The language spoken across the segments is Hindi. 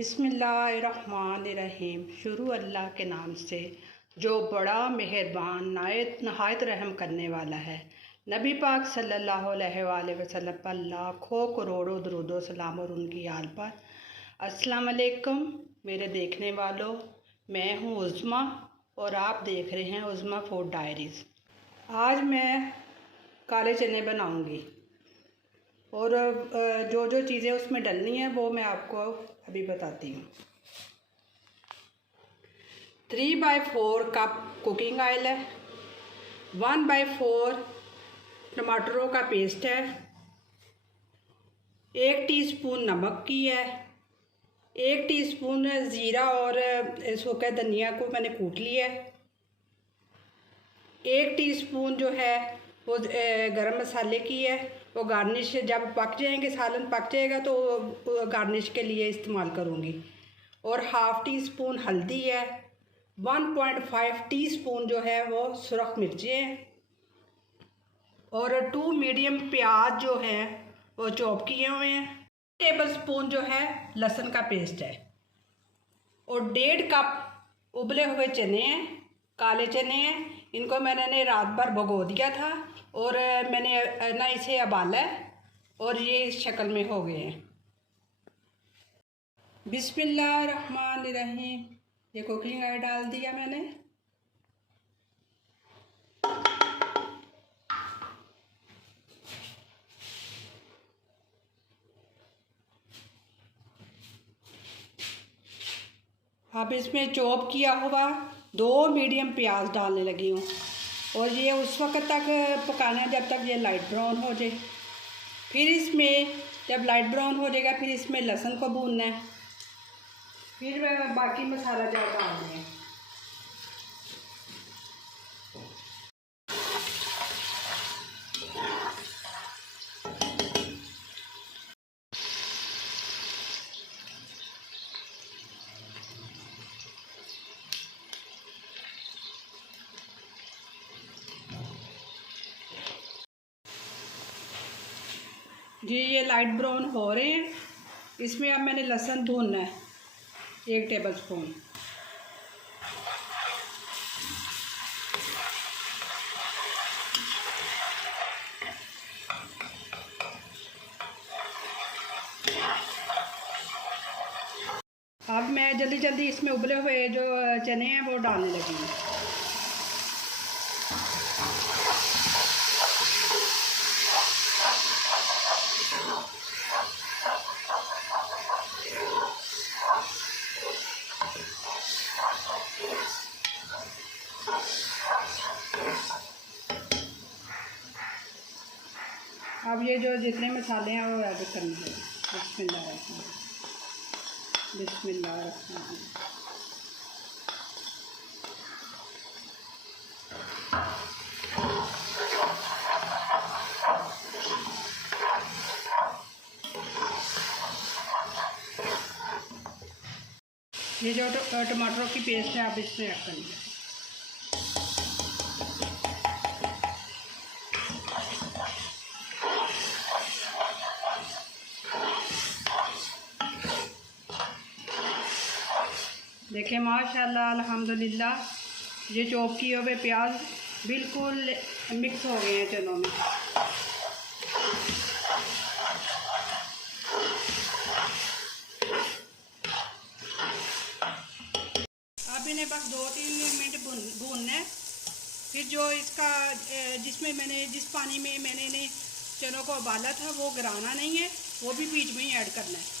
बिस्मिल्लाहिर्रहमानिर्रहीम। शुरू अल्लाह के नाम से जो बड़ा मेहरबान नहायत रहम करने वाला है। नबी पाक सल्लल्लाहु अलैहि वसल्लम पर लाखों करोड़ों दरूद व सलाम और उनकी आल पर। अस्सलाम वालेकुम मेरे देखने वालों, मैं हूँ उज़्मा और आप देख रहे हैं उज़्मा फूड डायरीज़। आज मैं काले चने बनाऊंगी और जो जो चीज़ें उसमें डलनी है वो मैं आपको अभी बताती हूँ। 3/4 कप कुकिंग ऑयल है, 1/4 टमाटरों का पेस्ट है, 1 टीस्पून नमक की है, 1 टीस्पून ज़ीरा और सूखा धनिया को मैंने कूट लिया है, 1 टीस्पून जो है वो गरम मसाले की है। वो गार्निश जब पक जाएंगे, सालन पक जाएगा तो गार्निश के लिए इस्तेमाल करूँगी। और हाफ़ टी स्पून हल्दी है, 1.5 टीस्पून जो है वो सुरख मिर्चें हैं और 2 मीडियम प्याज जो है वो चॉप किए हुए हैं। टेबल स्पून जो है लहसुन का पेस्ट है और 1.5 कप उबले हुए चने हैं, काले चने हैं। इनको मैंने रात भर भिगो दिया था और मैंने ना इसे उबाला है और ये इस शक्ल में हो गए हैं। बिस्मिल्लाहिर्रहमानिर्रहीम। ये कुकिंग ऑयल डाल दिया मैंने। अब इसमें चॉप किया हुआ 2 मीडियम प्याज डालने लगी हूँ और ये उस वक्त तक पकाना है जब तक ये लाइट ब्राउन हो जाए। फिर इसमें जब लाइट ब्राउन हो जाएगा फिर इसमें लहसुन को भूनना है, फिर बाकी मसाला जो डालना है। जी ये लाइट ब्राउन हो रहे हैं। इसमें अब मैंने लहसुन भूनना है 1 टेबल स्पून। अब मैं जल्दी जल्दी इसमें उबले हुए जो चने हैं वो डालने लगी हूँ। अब ये जो जितने मसाले हैं वो ऐड करने हैं। बिस्मिल्लाहिर्रहमानिर्रहीम। ये जो टमाटरों की पेस्ट है आप इसमें ऐड करेंगे। देखें माशाल्लाह अल्हम्दुलिल्लाह ये चॉप किए हुए प्याज बिल्कुल मिक्स हो गए हैं चनों में। अब इन्हें बस 2-3 मिनट भूनना है। फिर जो इसका जिस पानी में मैंने चनों को उबाला था वो गिराना नहीं है, वो भी बीच में ही ऐड करना है।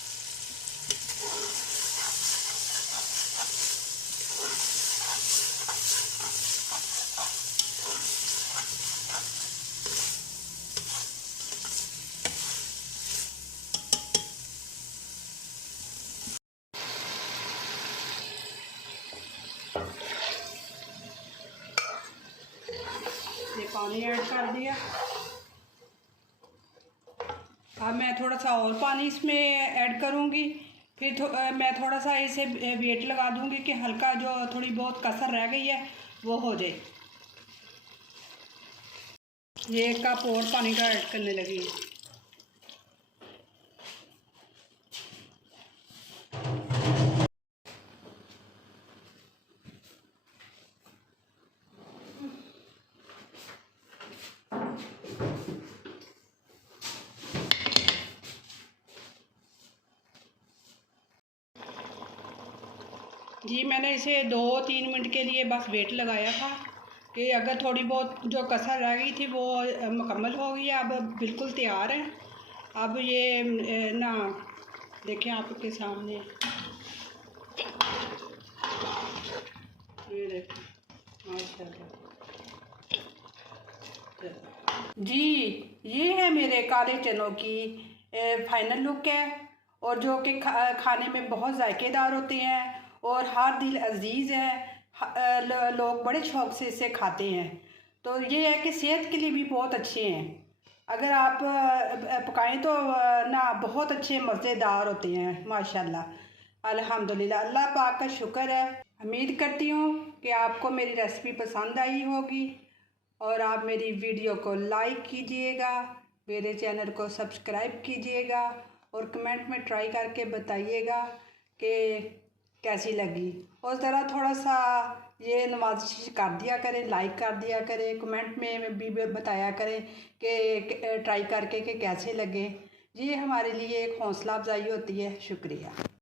ये पानी ऐड कर दिया। अब मैं थोड़ा सा और पानी इसमें ऐड करूँगी। फिर मैं थोड़ा सा इसे वेट लगा दूँगी कि हल्का जो थोड़ी बहुत कसर रह गई है वो हो जाए। ये 1 कप और पानी का ऐड करने लगी। जी मैंने इसे 2-3 मिनट के लिए बस वेट लगाया था कि अगर थोड़ी बहुत जो कसर रह गई थी वो मुकम्मल हो गई है। अब बिल्कुल तैयार है। अब ये ना देखें आपके सामने, ये देखें माशाल्लाह। जी ये है मेरे काले चनों की फाइनल लुक है, और जो कि खाने में बहुत जायकेदार होते हैं और हर दिल अजीज़ है। लोग बड़े शौक़ से इसे खाते हैं। तो ये है कि सेहत के लिए भी बहुत अच्छे हैं। अगर आप पकाएं तो ना बहुत अच्छे मज़ेदार होते हैं माशाल्लाह। अल्हम्दुलिल्लाह, अल्लाह पाक का शुक्र है। उम्मीद करती हूँ कि आपको मेरी रेसिपी पसंद आई होगी और आप मेरी वीडियो को लाइक कीजिएगा, मेरे चैनल को सब्सक्राइब कीजिएगा और कमेंट में ट्राई करके बताइएगा कि कैसी लगी। और ज़रा थोड़ा सा ये नवाज़िश कर दिया करें, लाइक कर दिया करें, कमेंट में भी बताया करें कि ट्राई करके कि कैसे लगे। ये हमारे लिए एक हौसला अफजाई होती है। शुक्रिया।